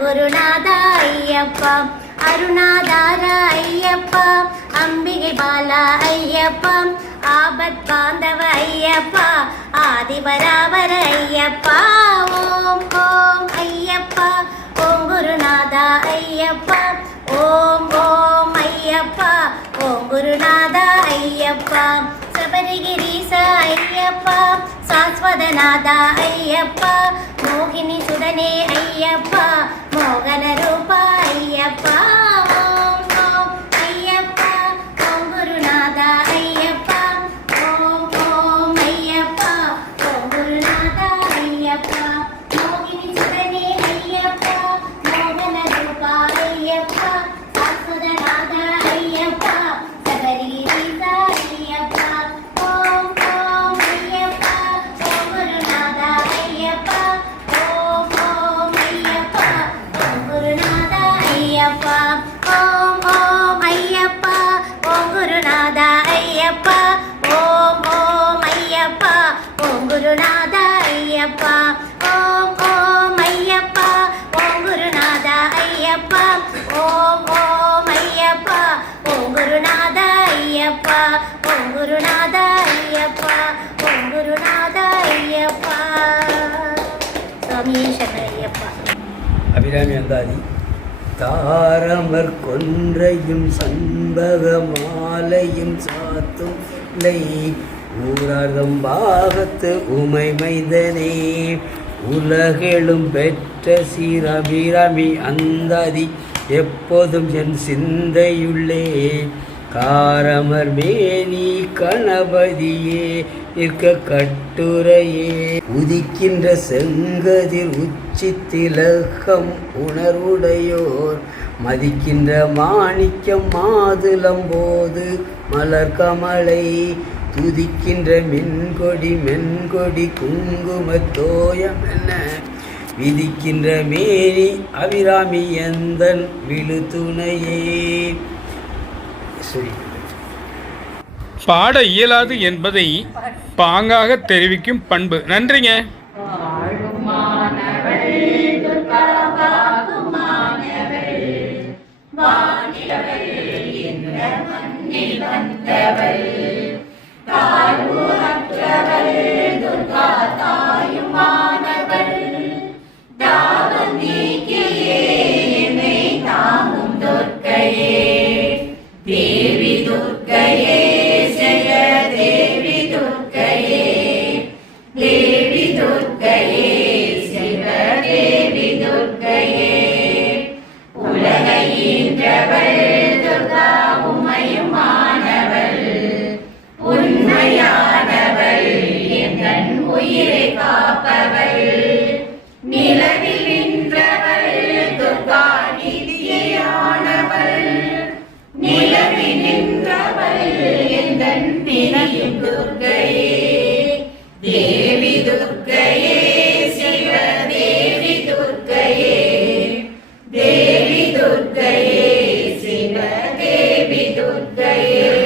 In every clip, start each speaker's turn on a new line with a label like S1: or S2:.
S1: குருநாதா ஐயப்பா அருணாதாரா ஐயப்பா அம்பிகை பாலா ஐயப்பா ஆபத் பாந்தவ ஐயப்பா ஆதிபராபர ஐயப்பா ஓம் ஓம் ஐயப்பா ஓம் குருநாதா ஐயப்பா ஓம் ஓம் ஐயப்பா ஓம் குருநாதா ஐயப்பா சபரிகிரீச ஐயப்பா சாஸ்வதநாதா ஐயப்பா மோகினி சுதனே ஐயப்பா మోగన రూపాయప్ప ஐயப்பா ஓம் ஓம் ஐயப்பா ஓம் குருநாதா ஐயப்பா ஓம் ஓம் ஐயப்பா ஓம் குருநாதா ஐயப்பா ஓம் குருநாதா ஐயப்பா ஓம் குருநாதா ஐயப்பா சுவாமியே ஐயப்பா
S2: அபிராமி அந்தாதி தாரமர் கொன்றையும் சண்பக மாலையும் சாத்தும் நூறாயிரம் பாகத்து உமை மைதனே உலகெழும் பெற்ற சீரபிரமி அந்ததி எப்போதும் என் சிந்தையுள்ளே காரமர் மேனி கணபதியே நிற்க கட்டுரையே உதிக்கின்ற செங்கதிர் உச்சி திலகம் உணர்வுடையோர் மதிக்கின்ற மாணிக்கம் மாதுளம்போது மலர் கமலை துதிக்கின்ற மென்கொடி மென்கொடி குங்கும தோயம் என்ன விதிக்கின்ற மேரி அபிராமி எந்தன் விழுதுணையே
S3: பாட இயலாது என்பதை பாங்காக தெரிவிக்கும் பண்பு நன்றிங்க
S4: தாழ்வு துர்கா துர்க்கையே தேவி துர்க்கையே சிவ தேவி துர்க்கையே தேவி துர்க்கையே சிவ தேவி துர்க்கையே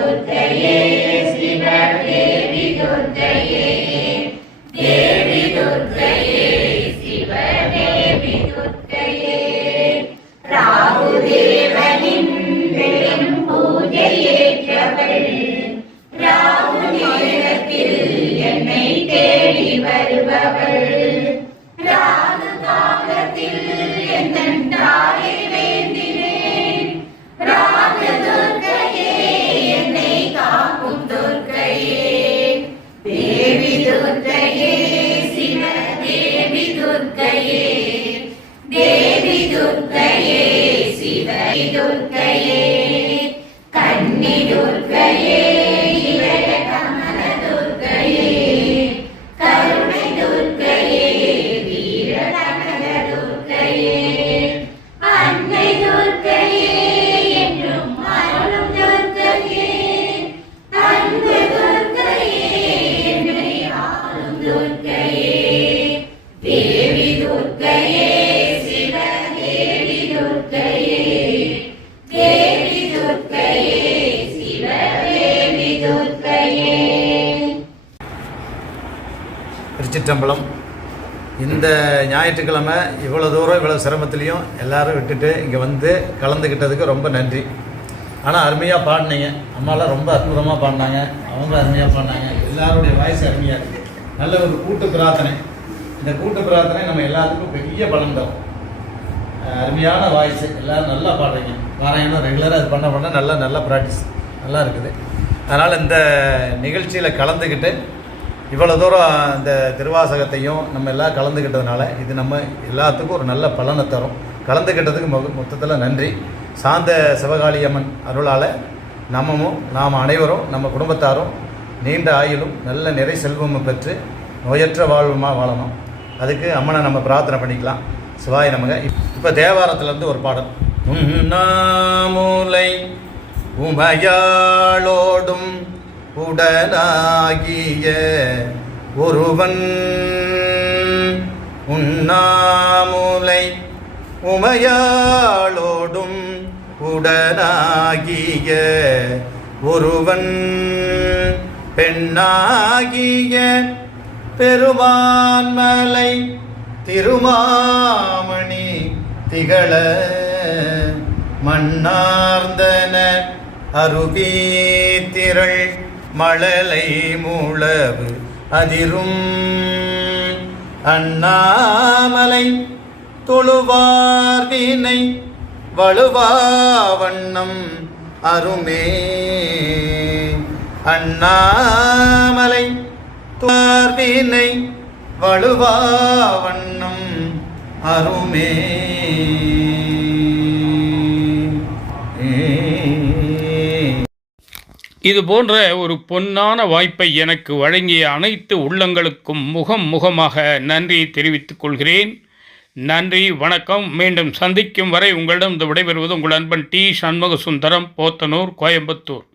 S4: Yo
S3: சம்பளம் இந்த ஞாயிற்றுக்கிழமை இவ்வளோ தூரம் இவ்வளோ சிரமத்துலேயும் எல்லோரும் விட்டுட்டு இங்கே வந்து கலந்துக்கிட்டதுக்கு ரொம்ப நன்றி ஆனால் அருமையாக பாடினீங்க அம்மாலாம் ரொம்ப அற்புதமாக பாடினாங்க அவங்க அருமையாக பாடினாங்க எல்லாருடைய வாய்ஸ் அருமையாக இருக்குது நல்ல ஒரு கூட்டு பிரார்த்தனை இந்த கூட்டு பிரார்த்தனை நம்ம எல்லாத்துக்கும் பெரிய பலன் தரும் அருமையான வாய்ஸ் எல்லோரும் நல்லா பாடுறீங்க பாருங்கன்னா ரெகுலராக இது பண்ண பண்ண நல்லா நல்லா ப்ராக்டிஸ் நல்லா இருக்குது அதனால் இந்த நிகழ்ச்சியில் கலந்துக்கிட்டு இவ்வளோ தூரம் இந்த திருவாசகத்தையும் நம்ம எல்லாம் கலந்துக்கிட்டதுனால இது நம்ம எல்லாத்துக்கும் ஒரு நல்ல பலனை தரும் கலந்துக்கிட்டதுக்கு மொ மொத்தத்தில் நன்றி சாந்த சிவகாளியம்மன் அருளால் நம்மமும் நாம் அனைவரும் நம்ம குடும்பத்தாரும் நீண்ட ஆயுளும் நல்ல நிறை செல்வமும் பெற்று நோயற்ற வாழ்வுமாக வாழணும் அதுக்கு அம்மனை நம்ம பிரார்த்தனை பண்ணிக்கலாம் சிவாய் நமக இப்போ தேவாரத்துலேருந்து ஒரு பாடல் உன்னாமுலை உமையாளோடும் உடலாகிய ஒருவன் உண்ணாமுலை உமையாளோடும் உடனாகிய ஒருவன் பெண்ணாகிய பெருமான்மலை திருமாமணி திகழ மன்னார்ந்தன அருவி திரள் மழலை மூளவு அதிரும் அண்ணாமலை தொழுவார்வினை வலுவா வண்ணம் அருமே அண்ணாமலை துவார்வினை வலுவாவண்ணம் அருமே இது போன்ற ஒரு பொன்னான வாய்ப்பை எனக்கு வழங்கிய அனைத்து உள்ளங்களுக்கும் முகம் முகமாக நன்றியை தெரிவித்துக் கொள்கிறேன் நன்றி வணக்கம் மீண்டும் சந்திக்கும் வரை உங்களிடம் இந்த விடைபெறுவது உங்கள் அன்பன் டி சண்முக சுந்தரம் போத்தனூர் கோயம்புத்தூர்